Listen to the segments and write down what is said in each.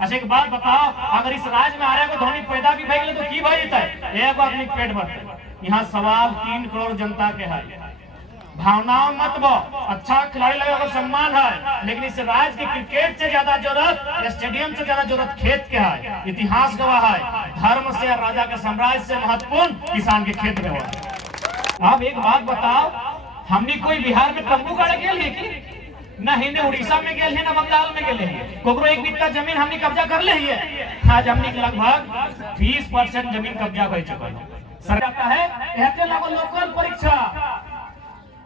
अच्छा एक बात बताओ, अगर इस राज्य में आर्या को धोनी पैदा भी भइल तो की भइल एक अपने पेट भरते। यहाँ सवाल 3 करोड़ जनता के है। भावनाओं मत बो, अच्छा खिलाड़ी लगे अगर सम्मान है, लेकिन इस राज्य की क्रिकेट से ज्यादा जरूरत, स्टेडियम से ज्यादा जरूरत खेत के है। इतिहास गवाह है, धर्म से राजा के साम्राज्य से महत्वपूर्ण किसान के खेत में हुआ। अब एक बात बताओ, हमने कोई बिहार में तंबू गाड़ गए है कि न हिंदे उड़ीसा में गए हैं न बंगाल में गए हैं। कोकरो एक बित्ता जमीन हमने कब्जा कर ले है। आज हमने लगभग 20% जमीन कब्जा हो चुका है। सरकार है कहते लगो लोकल परीक्षा,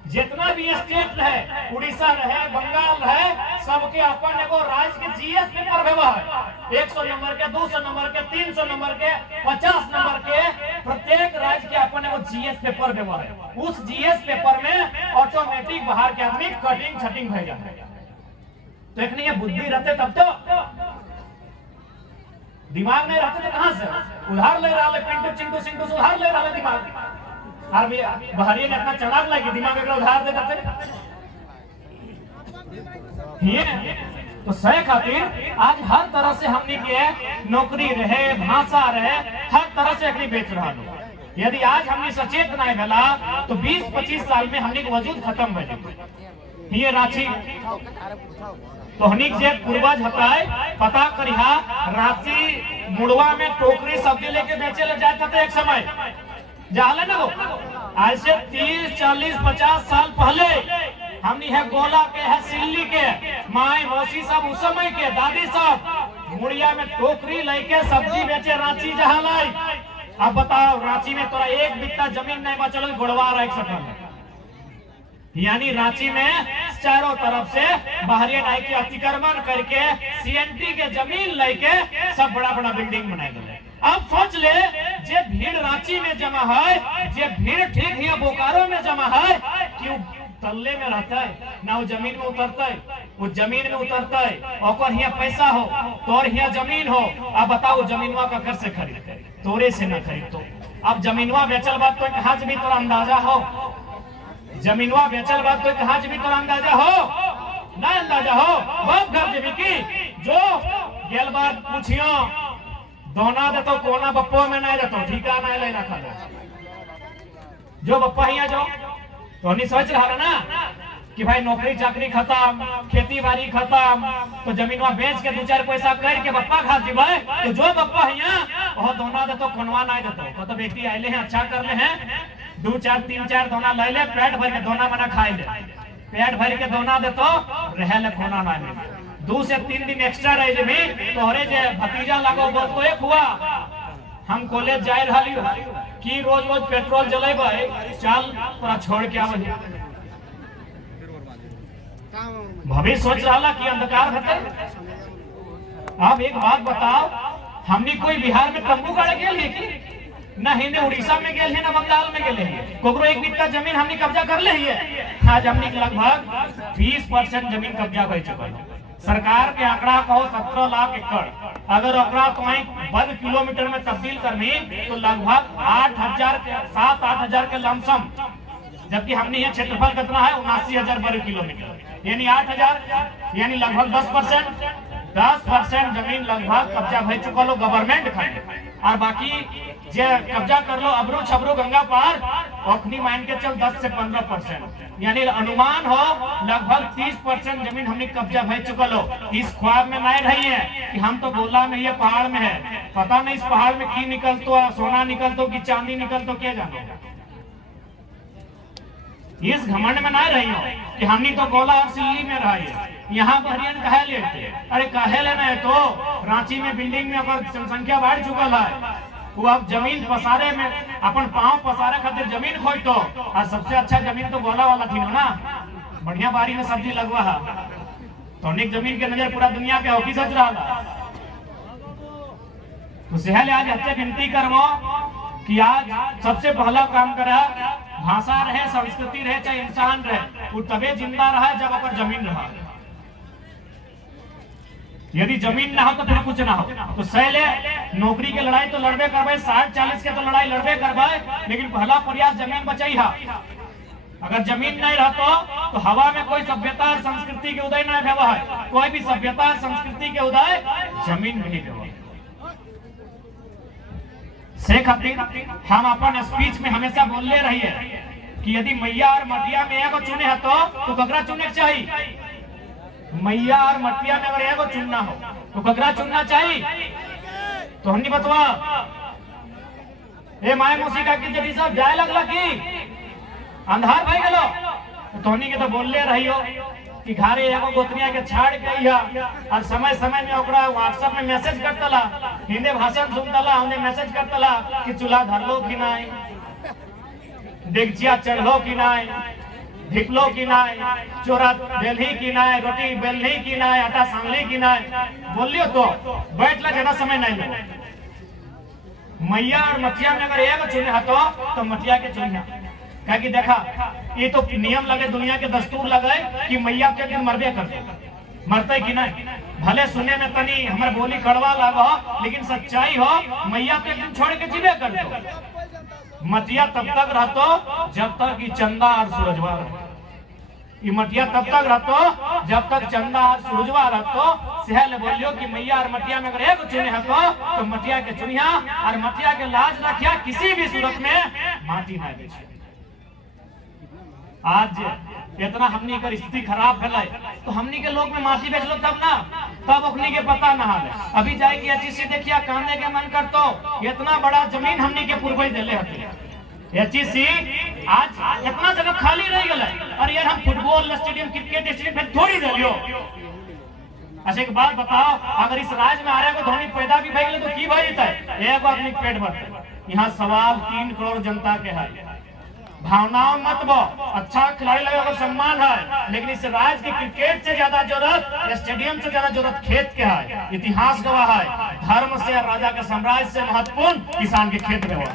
जितना भी स्टेट रहे, उड़ीसा रहे, बंगाल रहे, सबके अपन एगो राज्य के जीएस पेपर भेवा है। 100 नंबर के, 200 नंबर के, 300 नंबर के, 50 नंबर के, प्रत्येक राज्य के अपन एगो जीएस पेपर भेवा है। उस जीएस पेपर में ऑटोमेटिक बाहर के आदमी कटिंग छटिंग हो जाए। तो एक नहीं बुद्धि रहते तब तो, दिमाग नहीं रहते तो कहां से उधार ले रहा है। पिंटू चिंटू सिंटू से उधार ले रहा है दिमाग। और बहरिया ने अपना चढ़ाक लगी दिमाग अगर उधार दे देते तो सह खातिर आज हर तरह से हमने के नौकरी रहे, भाषा रहे, हर तरह से अग्नि बेच रहा लोग। यदि आज हमने सचेत नहीं भला तो 20-25 साल में हमने वजूद खत्म हो जाए। ये रांची तोहनिक जे पूर्वज हताय पता करिहा, रांची मुड़वा में टोकरी सब्जी लेके बेचे ले जाते थे एक समय जाले ना वो। आज से 30, 40, 50 साल पहले हमनी है गोला के, है सिल्ली के, माई मौसी सब उस समय के, दादी सब मुड़िया में टोकरी लेके सब्जी बेचे रांची जहाँ लाई। अब बताओ रांची में तोरा एक बित्ता जमीन नहीं बचल, गुड़वा रख सकल। यानी रांची में चारों तरफ से बाहरी नाई के अतिक्रमण करके सीएनटी के जमीन लेके सब बड़ा बड़ा बिल्डिंग बनाए गए। अब सोच ले, जे भीड़ रांची में जमा है, जे भीड़ ठीक है बोकारो में जमा है, क्यों तल्ले में रहता है ना वो जमीन में उतरता है। वो जमीन में उतरता है और यहाँ पैसा हो तो और यहाँ जमीन हो। अब बताओ जमीनवा का घर से खरीद, तोरे से ना खरीद। तो अब जमीनवा बेचल बात तो कहाँ भी तोरा अंदाजा हो, जमीनवा बेचल बात तो कहाँ भी तोरा अंदाजा हो ना, अंदाजा हो बहुत घर जमी की जो गेल बात पूछियो दोना देतो कोना बप्पो में नहीं देतो, ठीका नहीं ले रखा जो बप्पा हिया जो तो नहीं सोच रहा ना कि भाई नौकरी चाकरी खत्म, खेती बाड़ी खत्म, तो जमीनवा बेच के 2-4 पैसा करके बप्पा खा जीवे। तो जो बप्पा हिया वह दोना देतो कोनवा नहीं देतो। तो व्यक्ति आए हैं अच्छा कर ले हैं, 2-4, 3-4 दोना ले ले, पेट भर के दोना बना खाए ले, पेट भर के दोना देतो रहे ले खोना ना मिले। 2 से 3 दिन एक्स्ट्रा रहे जमी तोहरे जे भतीजा लगो बोल तो एक हुआ हम कॉलेज जाए रही कि रोज रोज पेट्रोल जलेबे, चल पूरा छोड़ के आवे। भविष्य सोच रहा कि अंधकार हटे। अब एक बात बताओ, हमने कोई बिहार में तंबू गाड़ गए है कि न हिंदे उड़ीसा में गए हैं न बंगाल में गए हैं। कोकरो एक बित्ता जमीन हमने कब्जा कर ले है। आज हमने लगभग 20% जमीन कब्जा हो चुका है। सरकार के आंकड़ा कहो 17 लाख एकड़, अगर आंकड़ा तो वर्ग किलोमीटर में तब्दील करनी तो लगभग 7-8 हजार के लमसम, जबकि हमने ये क्षेत्रफल कितना है 79,000 वर्ग किलोमीटर, यानी 8,000, यानी लगभग 10% जमीन लगभग कब्जा हो चुका लो गवर्नमेंट खाते। और बाकी जे कब्जा कर लो अबरू छबरू गंगा पार अखनी मान के चल 10 से 15%, यानी अनुमान हो लगभग 30% जमीन हमने कब्जा हो चुका लो। इस ख्वाब में नहीं रही है कि हम तो गोला में, ये पहाड़ में है, पता नहीं इस पहाड़ में की निकलतो, सोना निकलतो कि चांदी निकलतो, क्या जानो। इस घमंड में नहीं रही हो कि हमने तो गोला और सिल्ली में रही है। यहाँ बहरियन कहे लेते, अरे कहे लेना है तो रांची में बिल्डिंग में अगर जनसंख्या बढ़ चुका है, वो अब जमीन पसारे में अपन पांव पसारे खातिर जमीन खोज तो, और सबसे अच्छा जमीन तो गोला वाला थी ना, बढ़िया बारी में सब्जी लगवा है तो अनेक जमीन के नजर पूरा दुनिया पे होगी सोच रहा था। तो सेहल आज अच्छे विनती करवो कि आज सबसे पहला काम करा, भाषा रहे, संस्कृति रहे, चाहे इंसान रहे, वो तबे जिंदा रहा जब अपन जमीन रहा। यदि जमीन ना हो तो फिर कुछ ना हो। तो सैले नौकरी के लड़ाई तो लड़बे करबे, 60-40 के तो लड़ाई लड़बे करबे, लेकिन पहला प्रयास जमीन बचाई है। अगर जमीन नहीं रहतो तो हवा में कोई सभ्यता और संस्कृति के उदय नहीं भेवा है। कोई भी सभ्यता और संस्कृति के उदय जमीन में ही भेवा। से खातिर हम अपन स्पीच में हमेशा बोलले रहिए कि यदि मैया और मटिया में एगो चुने है तो ककरा चुने के चाहिए? मैया और मटिया में अगर एगो चुनना हो तो ककरा चुनना चाहिए? तो हमनी बतवा ए माय मौसी का जदी सब जाए लगला की अंधार भाई गलो तो हमनी के तो बोलले रहियो कि घरे एगो गोतनिया के छाड़ के या और समय समय में ओकरा व्हाट्सएप में मैसेज करतला, हिंदी भाषण सुनतला, उन्हें मैसेज करतला कि चूल्हा धरलो कि नहीं, डेगचिया चढ़लो कि नहीं, धिकलो कि नहीं, चोरा बेलही कि नहीं, रोटी बेलही कि नहीं, आटा सानली कि नहीं, बोलियो तो बैठला ज्यादा समय नहीं लगे। मैया और मटिया में अगर एगो चुने हतो तो मटिया के चुनिया, क्या कि देखा ये तो नियम लगे, दुनिया के दस्तूर लगे कि मैया के दिन मरबे करते, मरते कि नहीं। भले सुने में तनी हमारे बोली कड़वा लगो लेकिन सच्चाई हो, मैया के दिन छोड़ के जीवे कर दो। मटिया तब तक रहतो जब तक कि चंदा और सूरजवा रहतो। ये मटिया तब तक रहतो जब तक चंदा और सूरजवा रहतो। सहल बोलियो कि मैया और मटिया में अगर एक चुने हको तो मटिया के चुनिया और मटिया के लाज रखिया, किसी भी सूरत में माटी ना बेचे। आज इतना हमनी का स्थिति खराब है तो हमनी के लोग में माटी बेच लो तब ना, तब अपनी के पता ना हाले। अभी जाए कि अच्छी से देखिया कांदे के मन कर तो इतना बड़ा जमीन हमनी के पूर्वज दिले हते, अच्छी सी आज इतना जगह खाली रह गया। और यार हम फुटबॉल स्टेडियम, क्रिकेट स्टेडियम पे थोड़ी दे लियो। अच्छा एक बात बताओ, अगर इस राज्य में आ रहे को धोनी पैदा भी भइल तो की भइल है? एक आदमी पेट भरते। यहाँ सवाल 3 करोड़ जनता के है। भावनाओं मत बो, अच्छा खिलाड़ी लगे अगर सम्मान है, लेकिन इस राज्य के क्रिकेट से ज्यादा जरूरत, स्टेडियम से ज्यादा जरूरत खेत के है। इतिहास गवाह है, धर्म से राजा के साम्राज्य से महत्वपूर्ण किसान के खेत में हुआ।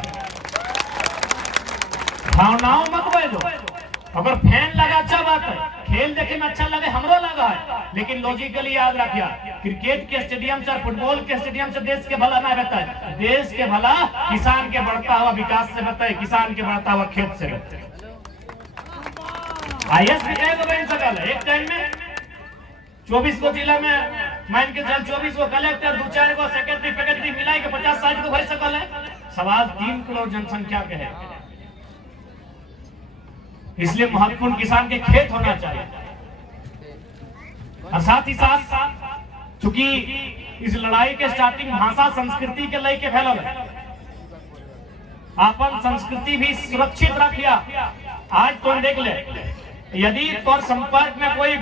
भावनाओं मत बो, अगर फैन लगा अच्छा बात है, खेल देखे में अच्छा लगे, हमरो लगा है, लेकिन लॉजिकली याद रखिया क्रिकेट के स्टेडियम से, फुटबॉल के स्टेडियम से देश के भला ना रहता है। देश के भला किसान के बढ़ता हुआ विकास से बताए, किसान के बढ़ता हुआ खेत से बताए। आईएएस विधायक बन सकल है एक टाइम में 24 को जिला में मान के चल 24 को कलेक्टर, 2-4 को सेक्रेटरी फैक्ट्री मिलाई के 50-60 को भर सकल है। सवाल 3 करोड़ जनसंख्या के है, इसलिए महत्वपूर्ण किसान के खेत होना चाहिए। और साथ ही साथ चूंकि इस लड़ाई के स्टार्टिंग भाषा संस्कृति के लेके फैलल है, अपन संस्कृति भी सुरक्षित रखिया। आज तो देख ले, यदि तोर संपर्क में कोई